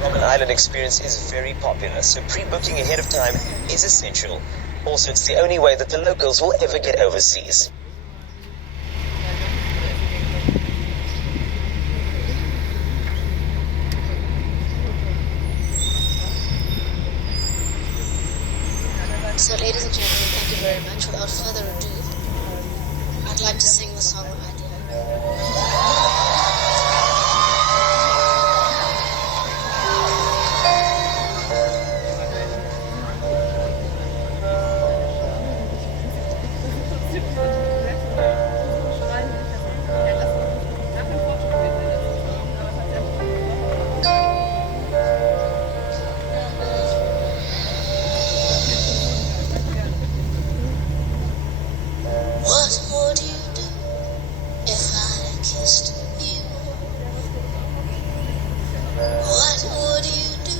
Robben Island experience is very popular, so pre-booking ahead of time is essential. Also, it's the only way that the locals will ever get overseas. So ladies and gentlemen, thank you very much. Without further ado, I'd like to sing the song Idea. What would you do if I kissed you? What would you do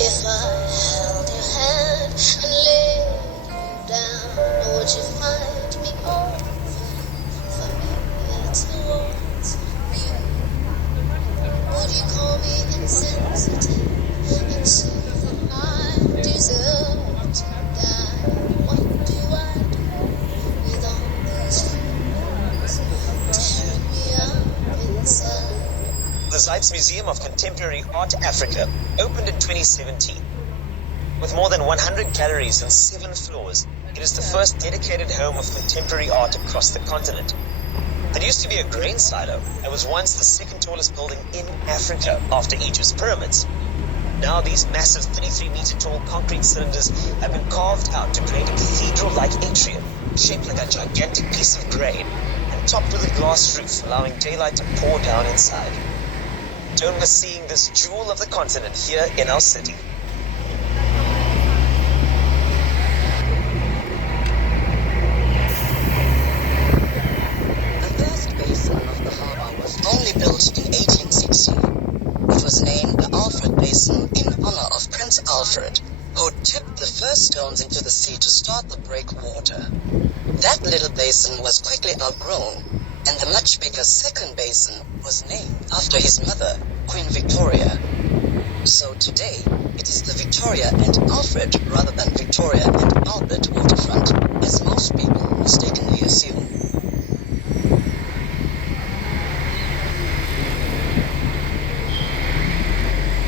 if I held your hand and laid you down? Or would you find me familiar towards you? Would you call me insensitive and soon I deserve to die? What do I do with all these feelings tearing me up inside? The Zeitz Museum of Contemporary Art Africa opened in 2017. With more than 100 galleries and 7 floors, it is the first dedicated home of contemporary art across the continent. It used to be a grain silo and was once the second tallest building in Africa after Egypt's pyramids. Now these massive 33-meter tall concrete cylinders have been carved out to create a cathedral-like atrium shaped like a gigantic piece of grain and topped with a glass roof allowing daylight to pour down inside. Don't miss seeing this jewel of the continent here in our city. The first basin of the harbour was only built in 1860. It was named the Alfred Basin in honor of Prince Alfred, who tipped the first stones into the sea to start the breakwater. That little basin was quickly outgrown, and the much bigger second basin was named after his mother, Queen Victoria. So today, it is the Victoria and Alfred rather than Victoria and Albert waterfront, as most people mistakenly assume.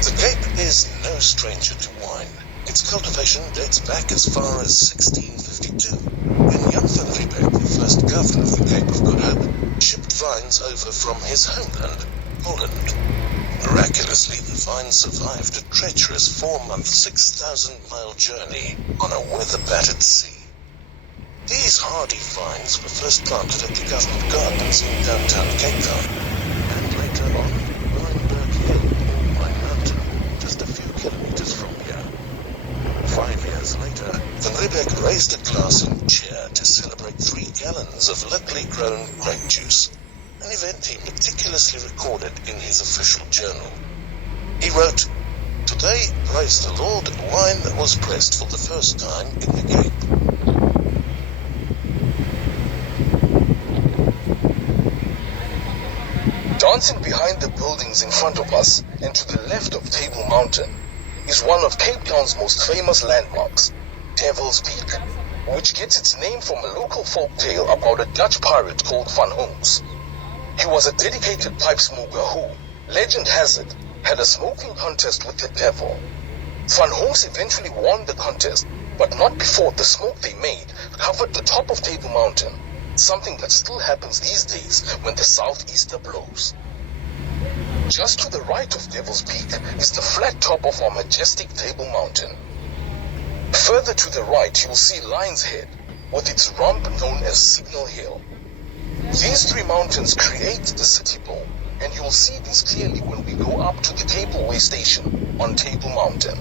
The Cape is no stranger to wine. Its cultivation dates back as far as 1652, when young Van Riebeeck, the first governor of the Cape of Good Hope, shipped vines over from his homeland, Holland. Miraculously, the vines survived a treacherous 4-month, 6,000-mile journey on a weather-battered sea. These hardy vines were first planted at the government gardens in downtown Cape Town, and later on Rheinberg Hill, or Rhine Mountain, just a few kilometers from here. 5 years later, Van Riebeeck raised a glass and chair to celebrate 3 gallons of locally grown grape juice, an event he meticulously recorded in his official journal. He wrote, "Today, praise the Lord, wine was pressed for the first time in the Cape." Dancing behind the buildings in front of us and to the left of Table Mountain is one of Cape Town's most famous landmarks, Devil's Peak, which gets its name from a local folk tale about a Dutch pirate called Van Holmes. He was a dedicated pipe smoker who, legend has it, had a smoking contest with the devil. Van Holmes eventually won the contest, but not before the smoke they made covered the top of Table Mountain, something that still happens these days when the southeaster blows. Just to the right of Devil's Peak is the flat top of our majestic Table Mountain. Further to the right, you'll see Lion's Head, with its rump known as Signal Hill. These three mountains create the City Bowl, and you'll see this clearly when we go up to the Cableway Station on Table Mountain.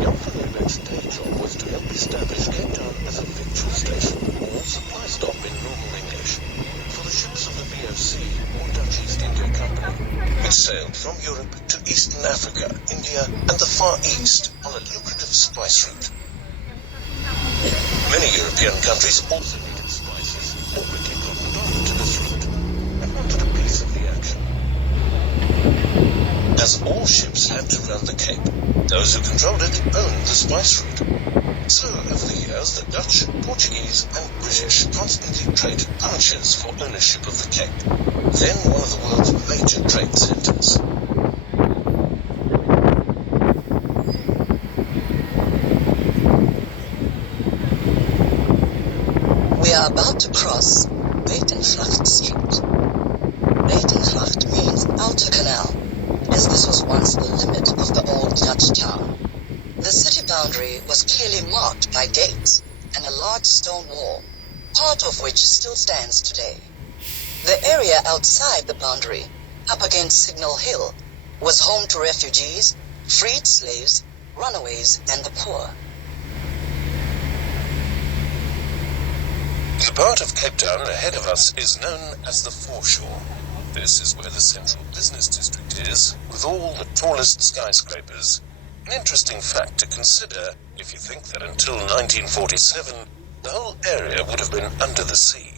Jan van Riebeck's day job was to help establish Cape Town as a victual station, or supply stop in normal English, for the ships of the VOC, or Dutch East India Company, which sailed from Europe to Eastern Africa, India, and the Far East on a lucrative spice route. Many European countries also needed spices and quickly cottoned on to this route and wanted a piece of the action. As all ships had to run the Cape, those who controlled it owned the spice route. So, over the years, the Dutch, Portuguese, and British constantly traded punches for ownership of the Cape, then one of the world's major trade centers. We are about to cross Buitengracht Street. Buitengracht means outer canal, as this was once the limit of the old Dutch town. The city boundary was clearly marked by gates and a large stone wall, part of which still stands today. The area outside the boundary, up against Signal Hill, was home to refugees, freed slaves, runaways, and the poor. The part of Cape Town ahead of us is known as the foreshore. This is where the central business district is, with all the tallest skyscrapers. An interesting fact to consider if you think that until 1947, the whole area would have been under the sea.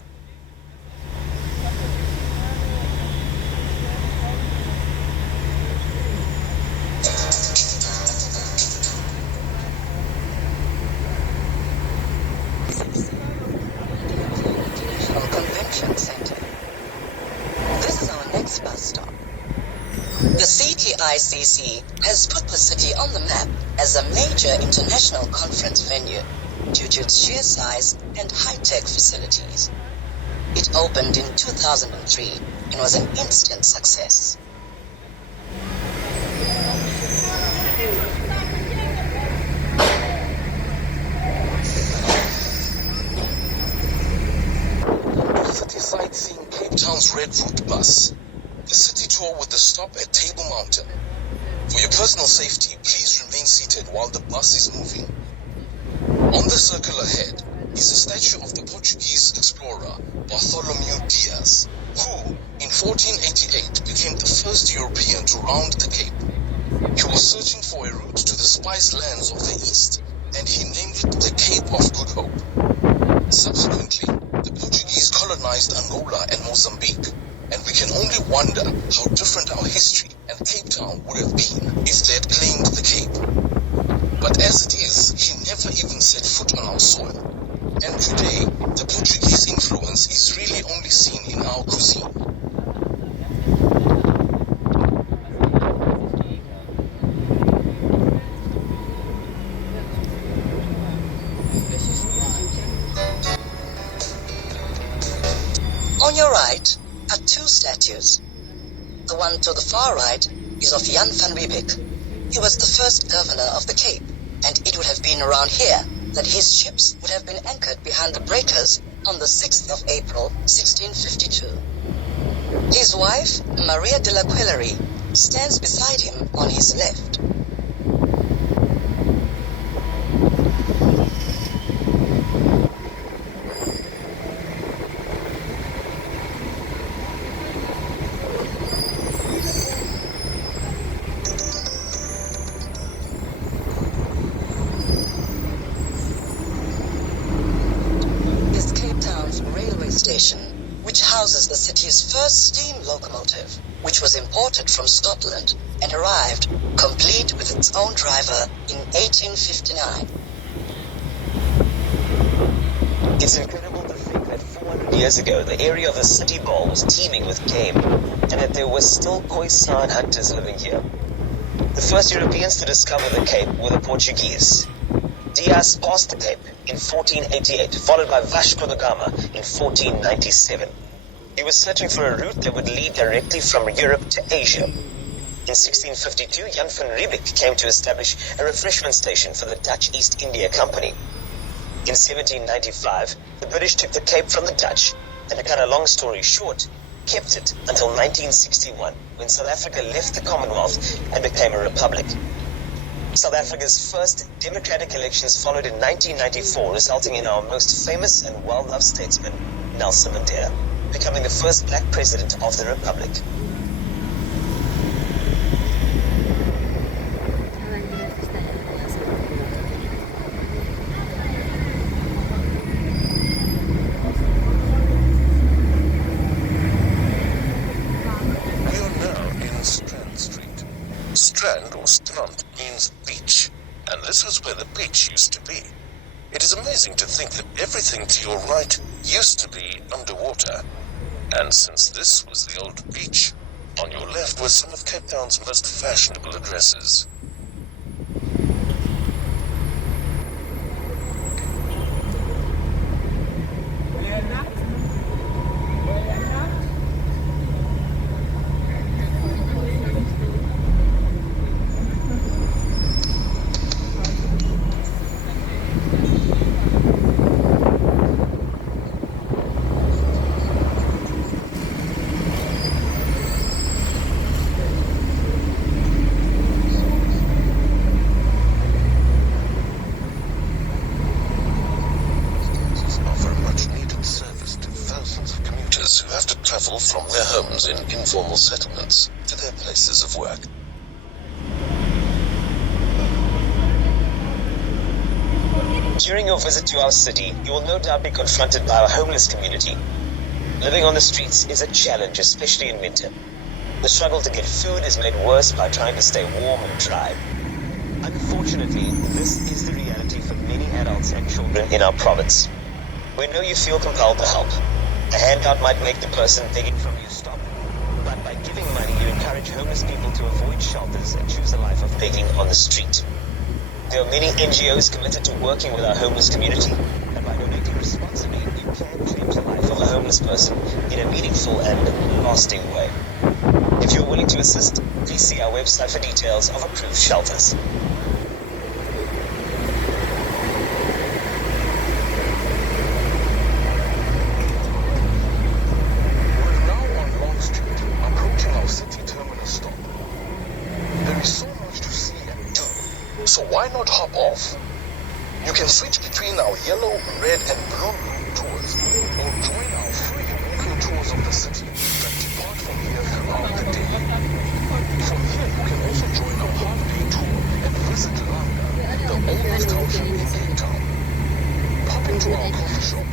Convention Center. This is our next bus stop. The CTICC has put the city on the map as a major international conference venue due to its sheer size and high-tech facilities. It opened in 2003 and was an instant success. City sightseeing Cape Town's Red Route bus. The city tour with a stop at Table Mountain. For your personal safety, please remain seated while the bus is moving. On the circle ahead is a statue of the Portuguese explorer Bartholomew Dias, who, in 1488, became the first European to round the Cape. He was searching for a route to the spice lands of the East, and he named it the Cape of Good Hope. Subsequently, the Portuguese colonized Angola and Mozambique, and we can only wonder how different our history and Cape Town would have been if they had claimed the Cape. But as it is, he never even set foot on our soil. And today, the Portuguese influence is really only seen in our cuisine. On your right are two statues. The one to the far right is of Jan van Riebeck. He was the first governor of the Cape, and it would have been around here that his ships would have been anchored behind the breakers on the 6th of April, 1652. His wife, Maria de la Quillerie, stands beside him on his left. Station, which houses the city's first steam locomotive, which was imported from Scotland and arrived, complete with its own driver, in 1859. It's incredible to think that 400 years ago, the area of the City Bowl was teeming with game, and that there were still Khoisan hunters living here. The first Europeans to discover the Cape were the Portuguese. Dias passed the Cape in 1488, followed by Vasco da Gama in 1497. He was searching for a route that would lead directly from Europe to Asia. In 1652, Jan van Riebeeck came to establish a refreshment station for the Dutch East India Company. In 1795, the British took the Cape from the Dutch, and to cut a long story short, kept it until 1961, when South Africa left the Commonwealth and became a republic. South Africa's first democratic elections followed in 1994, resulting in our most famous and well-loved statesman, Nelson Mandela, becoming the first black president of the republic. Strand or strand means beach, and this was where the beach used to be. It is amazing to think that everything to your right used to be underwater, and since this was the old beach, on your left were some of Cape Town's most fashionable addresses. From their homes in informal settlements to their places of work. During your visit to our city, you will no doubt be confronted by our homeless community. Living on the streets is a challenge, especially in winter. The struggle to get food is made worse by trying to stay warm and dry. Unfortunately, this is the reality for many adults and children in our province. We know you feel compelled to help. A handout might make the person begging from you stop, but by giving money you encourage homeless people to avoid shelters and choose a life of begging on the street. There are many NGOs committed to working with our homeless community, and by donating responsibly, you can change the life of a homeless person in a meaningful and lasting way. If you're willing to assist, please see our website for details of approved shelters. So why not hop off? You can switch between our yellow, red and blue route tours, or join our free walking tours of the city that depart from here throughout the day. From here you can also join our half-day tour and visit Langa, the oldest township in Cape Town. Pop into our coffee shop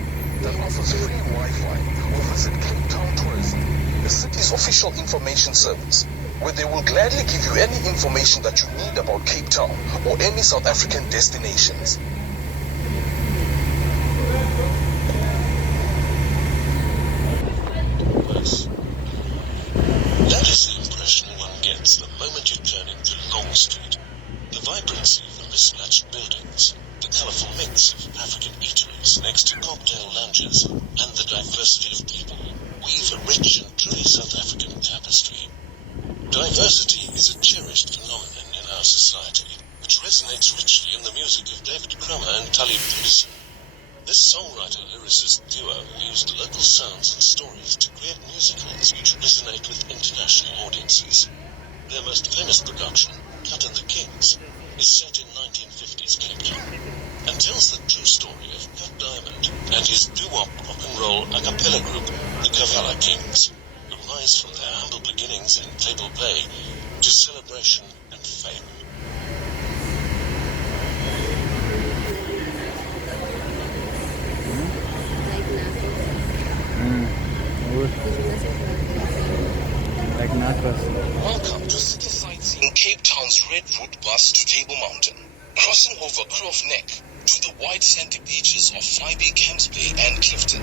that offers free Wi-Fi, or visit Cape Town Tourism, the city's official information service, where they will gladly give you any information that you need about Cape Town or any South African destinations. That is the impression one gets the moment you turn into Long Street. The vibrancy of the mismatched buildings, the colourful mix of African eateries next to cocktail lounges, and the diversity of people weave a rich and truly South African tapestry. Diversity is a cherished phenomenon in our society, which resonates richly in the music of David Crumer and Talib Pearson. This songwriter-lyricist duo used local sounds and stories to create musicals which resonate with international audiences. Their most famous production, Cut and the Kings, is set in 1950s Cape Town, and tells the true story of Cut Diamond and his doo-wop rock and roll a cappella group, the Kavala Kings, who rise from their humble beginnings in Table Bay to celebration and fame. Welcome to City Sightseeing Cape Town's Red Route bus to Table Mountain, crossing over Croft Neck to the white sandy beaches of Flybe, Camps Bay and Clifton.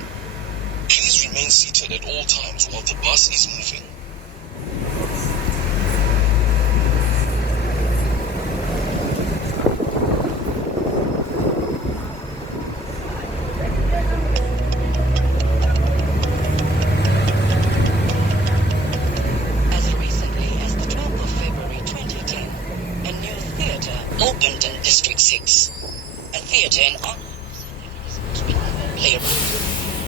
Please remain seated at all times while the bus is moving. opened in District 6. A theater in honor. Play